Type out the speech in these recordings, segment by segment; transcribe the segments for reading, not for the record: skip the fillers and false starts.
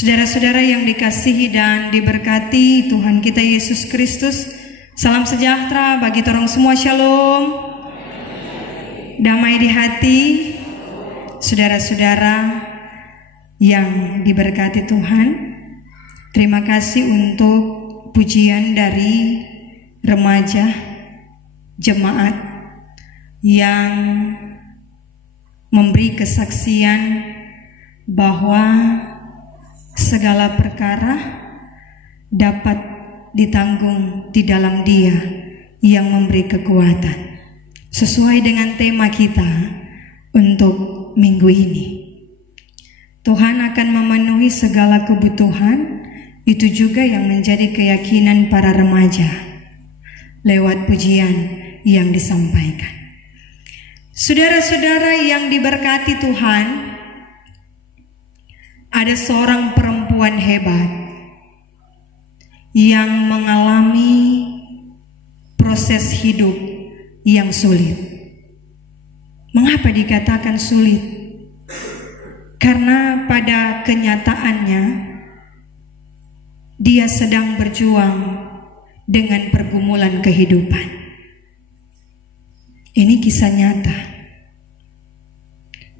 Saudara-saudara yang dikasihi dan diberkati Tuhan kita Yesus Kristus, salam sejahtera bagi torong semua, shalom. Damai di hati, saudara-saudara yang diberkati Tuhan. Terima kasih untuk pujian dari remaja jemaat yang memberi kesaksian bahwa segala perkara dapat ditanggung di dalam Dia yang memberi kekuatan. Sesuai dengan tema kita untuk minggu ini, Tuhan akan memenuhi segala kebutuhan. Itu juga yang menjadi keyakinan para remaja lewat pujian yang disampaikan. Saudara-saudara yang diberkati Tuhan, ada seorang perempuan hebat yang mengalami proses hidup yang sulit. Mengapa dikatakan sulit? Karena pada kenyataannya dia sedang berjuang dengan pergumulan kehidupan. Ini kisah nyata.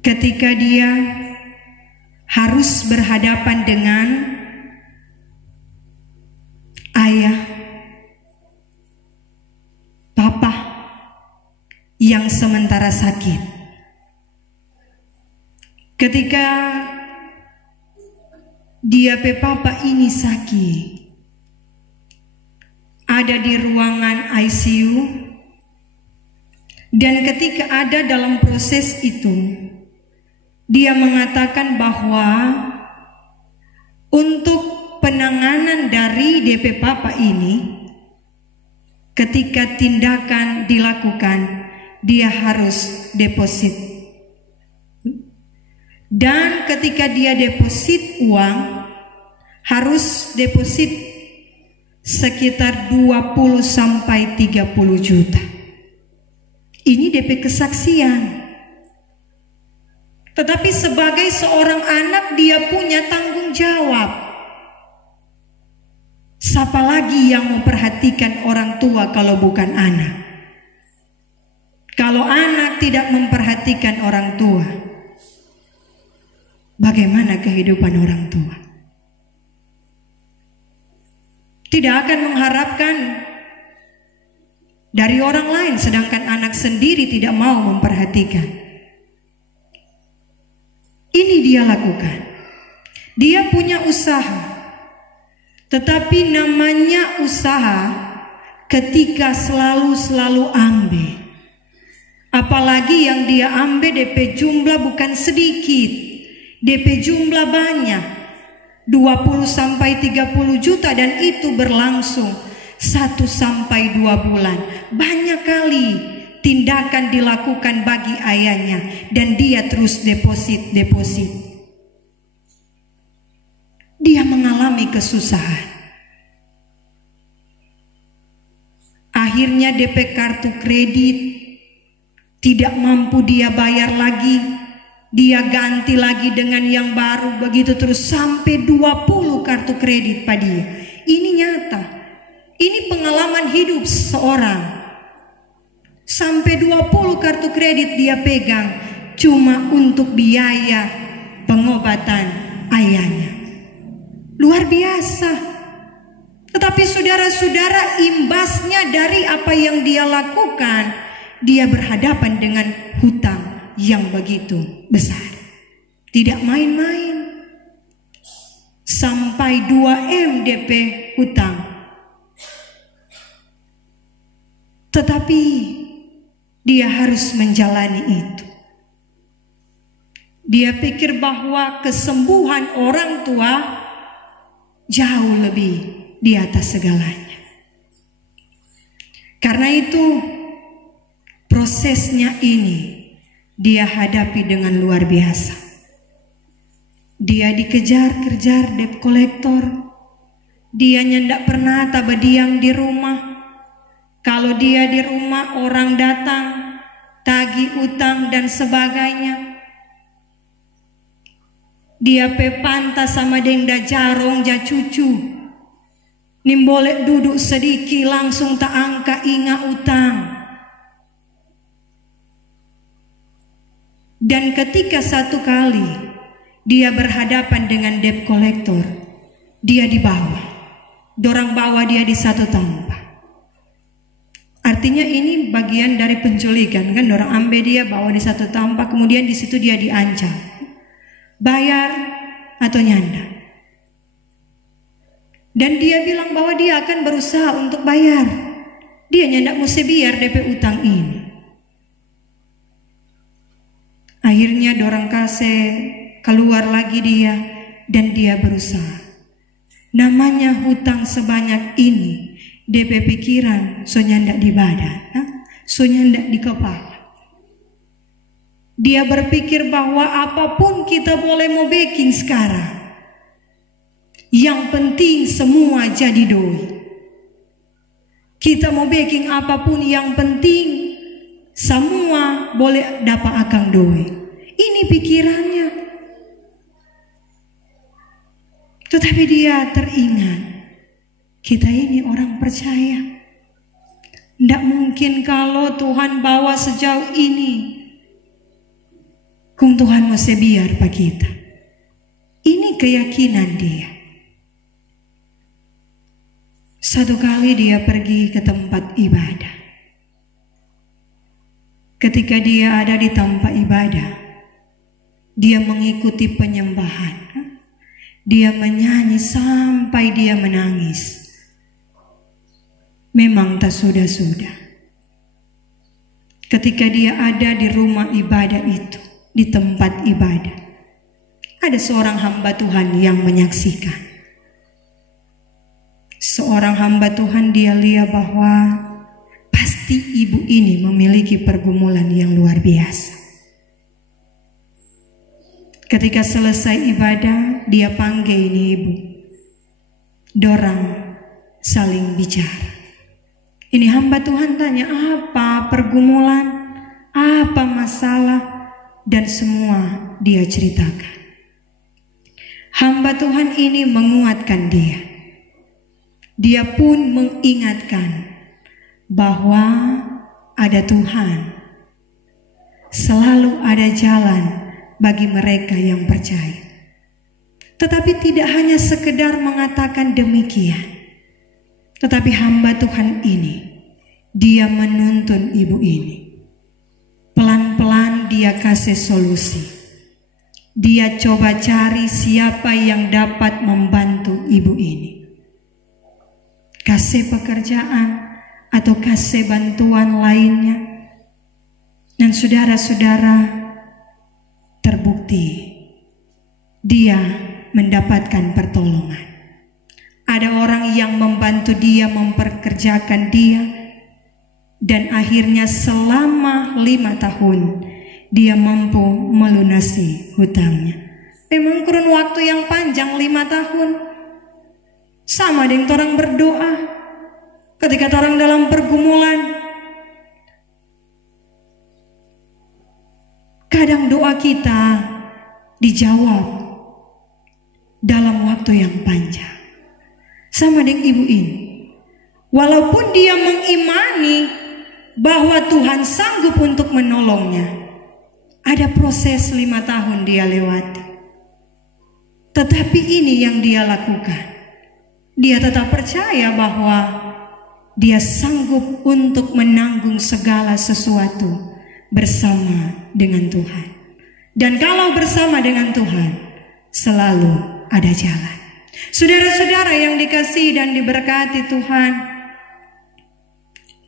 Ketika dia harus berhadapan dengan ayah, papa yang sementara sakit. Ketika dia papa ini sakit, ada di ruangan ICU, dan ketika ada dalam proses itu, dia mengatakan bahwa untuk penanganan dari DP Papa ini, ketika tindakan dilakukan, dia harus deposit. Dan ketika dia deposit uang, harus deposit sekitar 20 sampai 30 juta. Ini DP kesaksian. Tetapi sebagai seorang anak dia punya tanggung jawab. Siapa lagi yang memperhatikan orang tua kalau bukan anak? Kalau anak tidak memperhatikan orang tua, bagaimana kehidupan orang tua? Tidak akan mengharapkan dari orang lain, sedangkan anak sendiri tidak mau memperhatikan. Ini dia lakukan. Dia punya usaha. Tetapi namanya usaha ketika selalu ambil. Apalagi yang dia ambil DP jumlah bukan sedikit. DP jumlah banyak. 20 sampai 30 juta dan itu berlangsung 1 sampai 2 bulan. Banyak kali tindakan dilakukan bagi ayahnya dan dia terus deposit. Dia mengalami kesusahan. Akhirnya DP kartu kredit tidak mampu dia bayar lagi. Dia ganti lagi dengan yang baru, begitu terus sampai 20 kartu kredit pada dia. Ini nyata. Ini pengalaman hidup seorang. Sampai 20 kartu kredit dia pegang cuma untuk biaya pengobatan ayahnya. Luar biasa. Tetapi saudara-saudara, imbasnya dari apa yang dia lakukan, dia berhadapan dengan hutang yang begitu besar. Tidak main-main. Sampai 2M DP hutang. Tetapi dia harus menjalani itu. Dia pikir bahwa kesembuhan orang tua jauh lebih di atas segalanya. Karena itu prosesnya ini dia hadapi dengan luar biasa. Dia dikejar-kejar debt collector. Dia nyendak pernah tabadiam di rumah. Kalau dia di rumah orang datang tagih utang dan sebagainya. Dia pepanta sama dengda jarong ja cucu. Nimbolek duduk sedikit langsung tak angka inga utang. Dan ketika satu kali dia berhadapan dengan debt collector, dia dibawa. Dorang bawa dia di satu tempat. Artinya ini bagian dari penculikan kan, dorang ambil dia bawa di satu tempat, kemudian di situ dia diancam. Bayar atau nyanda. Dan dia bilang bahwa dia akan berusaha untuk bayar. Dia nyandak mesti biar DP utang ini. Akhirnya dorang kasih keluar lagi dia dan dia berusaha. Namanya hutang sebanyak ini, DP pikiran so nyandak di badan, so nyandak di kepala. Dia berpikir bahwa apapun kita boleh mau baking sekarang. Yang penting semua jadi doi. Kita mau baking apapun, yang penting semua boleh dapat akang doi. Ini pikirannya. Tetapi dia teringat, kita ini orang percaya. Tidak mungkin kalau Tuhan bawa sejauh ini, kung Tuhan masih biar pak kita. Ini keyakinan dia. Satu kali dia pergi ke tempat ibadah. Ketika dia ada di tempat ibadah, dia mengikuti penyembahan. Dia menyanyi sampai dia menangis. Memang tak sudah-sudah. Ketika dia ada di rumah ibadah itu, di tempat ibadah, ada seorang hamba Tuhan yang menyaksikan. Seorang hamba Tuhan, dia lihat bahwa pasti ibu ini memiliki pergumulan yang luar biasa. Ketika selesai ibadah, dia panggil ini ibu. Dorang saling bicara. Ini hamba Tuhan tanya, apa pergumulan, apa masalah, dan semua dia ceritakan. Hamba Tuhan ini menguatkan dia. Dia pun mengingatkan bahwa ada Tuhan. Selalu ada jalan bagi mereka yang percaya. Tetapi tidak hanya sekedar mengatakan demikian. Tetapi hamba Tuhan ini, dia menuntun ibu ini. Pelan-pelan dia kasih solusi. Dia coba cari siapa yang dapat membantu ibu ini. Kasih pekerjaan atau kasih bantuan lainnya. Dan saudara-saudara, terbukti dia mendapatkan pertolongan. Ada orang yang membantu dia, memperkerjakan dia, dan akhirnya selama 5 tahun dia mampu melunasi hutangnya. Memang kurun waktu yang panjang 5 tahun. Sama dengan orang berdoa. Ketika orang dalam pergumulan, kadang doa kita dijawab dalam waktu yang panjang. Sama dengan ibu ini. Walaupun dia mengimani bahwa Tuhan sanggup untuk menolongnya, ada proses 5 tahun dia lewati. Tetapi ini yang dia lakukan. Dia tetap percaya bahwa dia sanggup untuk menanggung segala sesuatu bersama dengan Tuhan. Dan kalau bersama dengan Tuhan, selalu ada jalan. Saudara-saudara yang dikasihi dan diberkati Tuhan,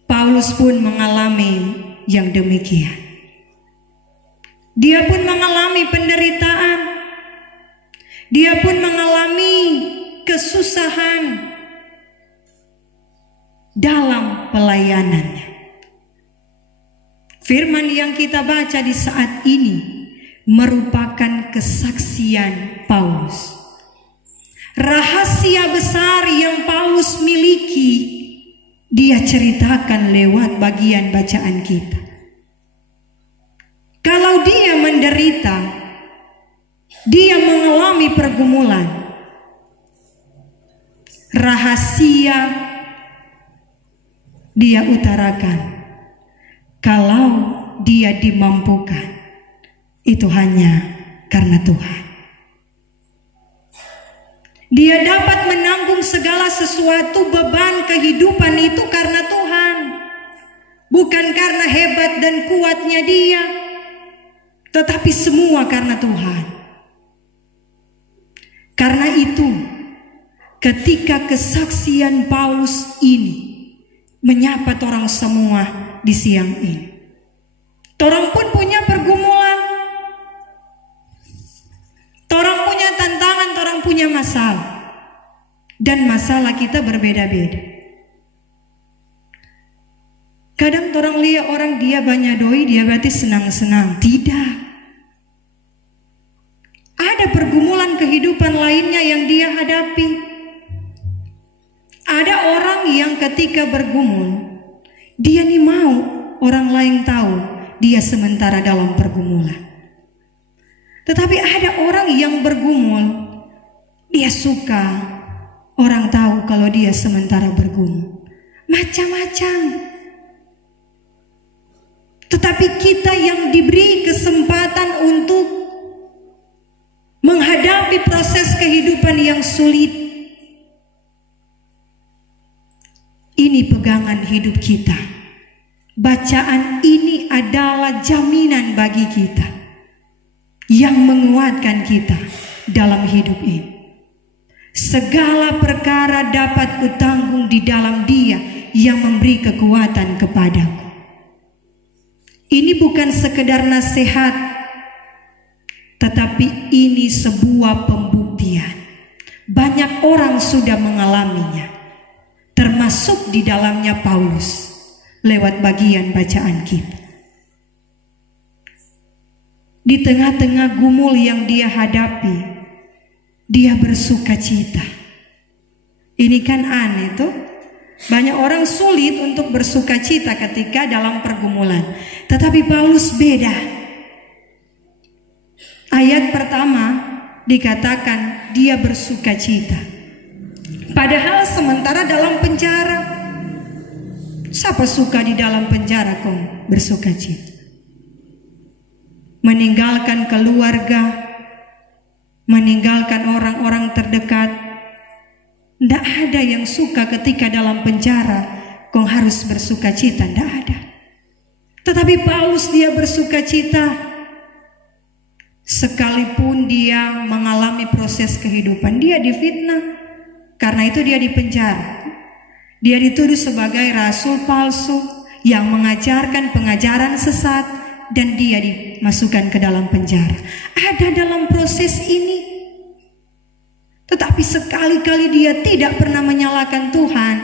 Paulus pun mengalami yang demikian. Dia pun mengalami penderitaan. Dia pun mengalami kesusahan dalam pelayanannya. Firman yang kita baca di saat ini merupakan kesaksian Paulus. Rahasia besar yang Paulus miliki, dia ceritakan lewat bagian bacaan kita. Kalau dia menderita, dia mengalami pergumulan. Rahasia dia utarakan, kalau dia dimampukan, itu hanya karena Tuhan. Dia dapat menanggung segala sesuatu, beban kehidupan itu karena Tuhan. Bukan karena hebat dan kuatnya dia, tetapi semua karena Tuhan. Karena itu, ketika kesaksian Paulus ini menyapa orang semua di siang ini, orang pun punya pergumulan, orang punya tantangan, orang punya masalah, dan masalah kita berbeda-beda. Kadang orang lihat orang dia banyak doi, dia berarti senang-senang. Tidak. Ada pergumulan kehidupan lainnya yang dia hadapi. Ada orang yang ketika bergumul, dia nih mau orang lain tahu dia sementara dalam pergumulan. Tetapi ada orang yang bergumul, dia suka orang tahu kalau dia sementara bergumul. Macam-macam. Tetapi kita yang diberi kesempatan untuk menghadapi proses kehidupan yang sulit, ini pegangan hidup kita. Bacaan ini adalah jaminan bagi kita yang menguatkan kita dalam hidup ini. Segala perkara dapat kutanggung di dalam Dia yang memberi kekuatan kepadaku. Ini bukan sekedar nasihat, tetapi ini sebuah pembuktian. Banyak orang sudah mengalaminya, termasuk di dalamnya Paulus, lewat bagian bacaan kita. Di tengah-tengah gumul yang dia hadapi, dia bersuka cita. Ini kan aneh tuh. Banyak orang sulit untuk bersuka cita ketika dalam pergumulan. Tetapi Paulus beda. Ayat pertama dikatakan dia bersuka cita. Padahal sementara dalam penjara. Siapa suka di dalam penjara kok bersuka cita? Meninggalkan keluarga, meninggalkan orang-orang terdekat. Tidak ada yang suka ketika dalam penjara kau harus bersuka cita, tidak ada. Tetapi Paulus dia bersuka cita sekalipun dia mengalami proses kehidupan. Dia difitnah, karena itu dia dipenjara. Dia dituduh sebagai rasul palsu yang mengajarkan pengajaran sesat, dan dia dimasukkan ke dalam penjara. Ada dalam proses ini. Tetapi sekali-kali dia tidak pernah menyalahkan Tuhan.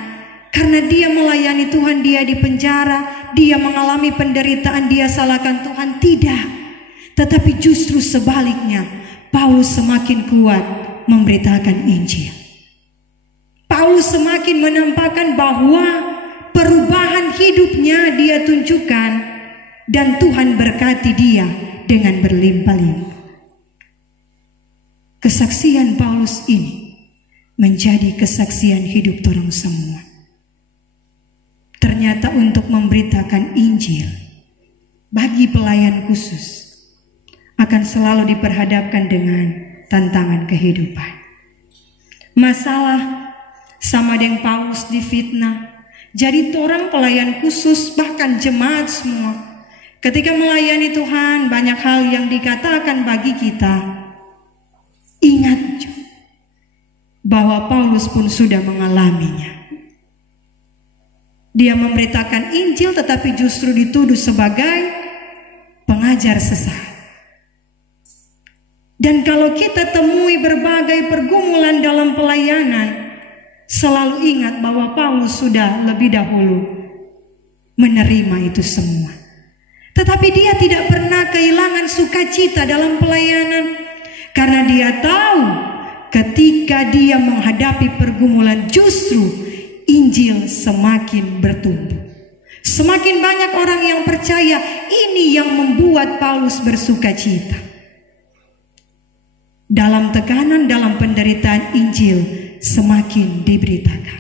Karena dia melayani Tuhan, dia di penjara, dia mengalami penderitaan, dia salahkan Tuhan. Tidak. Tetapi justru sebaliknya, Paulus semakin kuat memberitakan Injil. Paulus semakin menampakkan bahwa perubahan hidupnya dia tunjukkan, dan Tuhan berkati dia dengan berlimpah-limpah. Kesaksian Paulus ini menjadi kesaksian hidup orang semua. Ternyata untuk memberitakan Injil bagi pelayan khusus akan selalu diperhadapkan dengan tantangan kehidupan. Masalah sama dengan Paulus difitnah. Jadi orang pelayan khusus, bahkan jemaat semua, ketika melayani Tuhan, banyak hal yang dikatakan bagi kita. Ingat bahwa Paulus pun sudah mengalaminya. Dia memberitakan Injil tetapi justru dituduh sebagai pengajar sesat. Dan kalau kita temui berbagai pergumulan dalam pelayanan, selalu ingat bahwa Paulus sudah lebih dahulu menerima itu semua. Tetapi dia tidak pernah kehilangan sukacita dalam pelayanan. Karena dia tahu ketika dia menghadapi pergumulan, justru Injil semakin bertumbuh. Semakin banyak orang yang percaya. Ini yang membuat Paulus bersuka cita. dalam tekanan, dalam penderitaan Injil semakin diberitakan.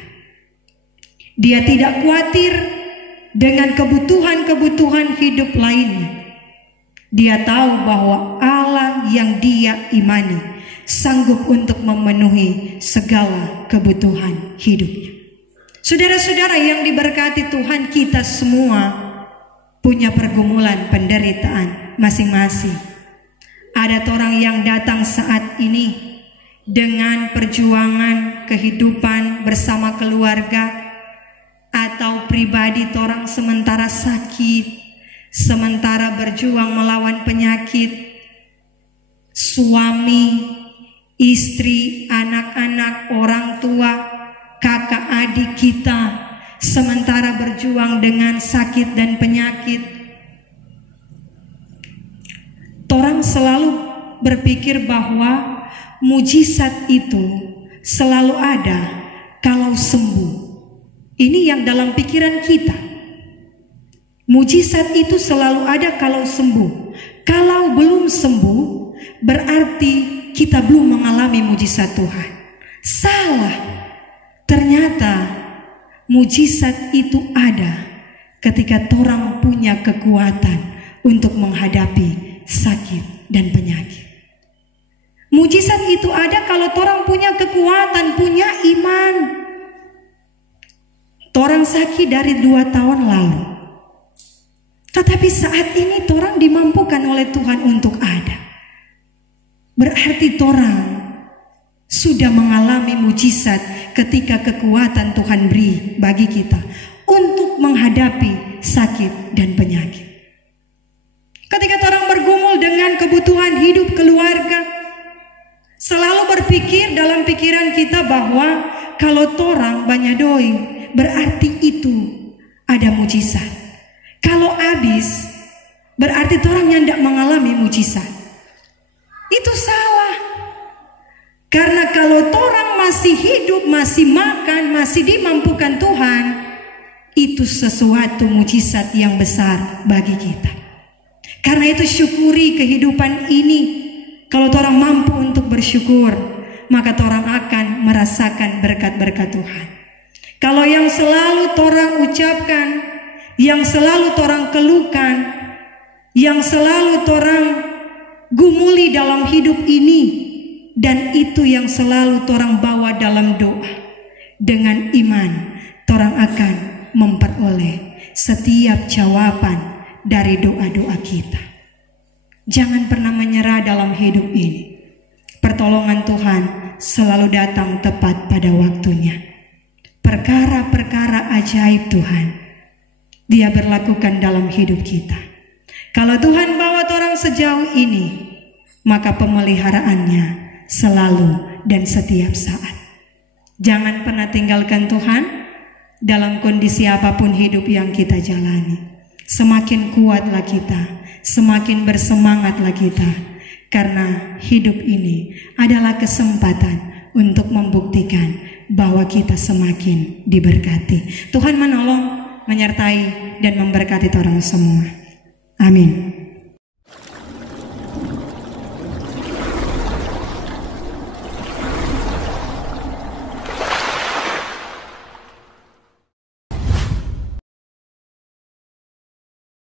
Dia tidak khawatir dengan kebutuhan-kebutuhan hidup lainnya. Dia tahu bahwa Allah yang dia imani sanggup untuk memenuhi segala kebutuhan hidupnya. Saudara-saudara yang diberkati Tuhan, kita semua punya pergumulan penderitaan masing-masing. Ada orang yang datang saat ini dengan perjuangan kehidupan bersama keluarga, atau pribadi orang sementara sakit, sementara berjuang melawan penyakit, suami, istri, anak-anak, orang tua, kakak adik kita sementara berjuang dengan sakit dan penyakit. Orang selalu berpikir bahwa mujizat itu selalu ada kalau sembuh. Ini yang dalam pikiran kita. Mujizat itu selalu ada kalau sembuh. Kalau belum sembuh, berarti kita belum mengalami mujizat Tuhan. Salah. Ternyata mujizat itu ada ketika orang punya kekuatan untuk menghadapi sakit dan penyakit. Mujizat itu ada kalau orang punya kekuatan, punya iman. Orang sakit dari 2 tahun lalu, tetapi saat ini orang dimampukan oleh Tuhan untuk ada. Berarti orang sudah mengalami mujizat ketika kekuatan Tuhan beri bagi kita untuk menghadapi sakit dan penyakit. Ketika orang bergumul dengan kebutuhan hidup keluarga, selalu berpikir dalam pikiran kita bahwa kalau orang banyak doi, berarti itu ada mujizat. Kalau habis, berarti orang yang tidak mengalami mujizat. Itu salah. Karena kalau orang masih hidup, masih makan, masih dimampukan Tuhan, itu sesuatu mujizat yang besar bagi kita. Karena itu syukuri kehidupan ini. Kalau orang mampu untuk bersyukur, maka orang akan merasakan berkat-berkat Tuhan. Kalau yang selalu orang ucapkan, yang selalu orang keluhkan, yang selalu orang gumuli dalam hidup ini, dan itu yang selalu orang bawa dalam doa, dengan iman, orang akan memperoleh setiap jawaban dari doa-doa kita. Jangan pernah menyerah dalam hidup ini. Pertolongan Tuhan selalu datang tepat pada waktunya. Perkara-perkara ajaib Tuhan Dia berlakukan dalam hidup kita. Kalau Tuhan bawa orang sejauh ini, maka pemeliharaannya selalu dan setiap saat. Jangan pernah tinggalkan Tuhan dalam kondisi apapun hidup yang kita jalani. Semakin kuatlah kita, semakin bersemangatlah kita, karena hidup ini adalah kesempatan untuk membuktikan bahwa kita semakin diberkati. Tuhan menolong, menyertai, dan memberkati orang semua. Amin.